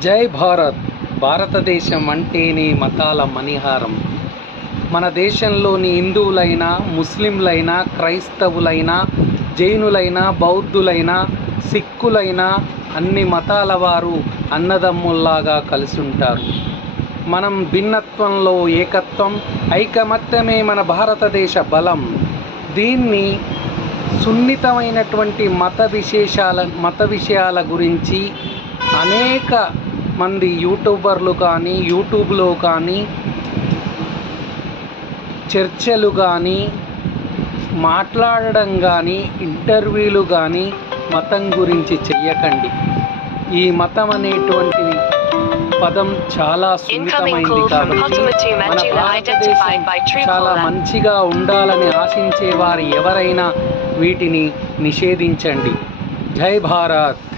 జై భారత్. భారతదేశం అంటేనే మతాల మణిహారం. మన దేశంలోని హిందువులైనా, ముస్లింలైనా, క్రైస్తవులైనా, జైనులైనా, బౌద్ధులైనా, సిక్కులైనా అన్ని మతాల వారు అన్నదమ్ముల్లాగా కలిసి ఉంటారు. మనం భిన్నత్వంలో ఏకత్వం, ఐకమత్యమే మన భారతదేశ బలం. దీన్ని సున్నితమైనటువంటి మత విషయాల గురించి అనేక మంది యూట్యూబర్లు కానీ, యూట్యూబ్లో కానీ చర్చలు కానీ, మాట్లాడడం కానీ, ఇంటర్వ్యూలు కానీ మతం గురించి చెయ్యకండి. ఈ మతం అనేటువంటి పదం చాలా సున్నితమైంది కాబట్టి మన భారతదేశం చాలా మంచిగా ఉండాలని ఆశించే వారు ఎవరైనా వీటిని నిషేధించండి. జై భారత్.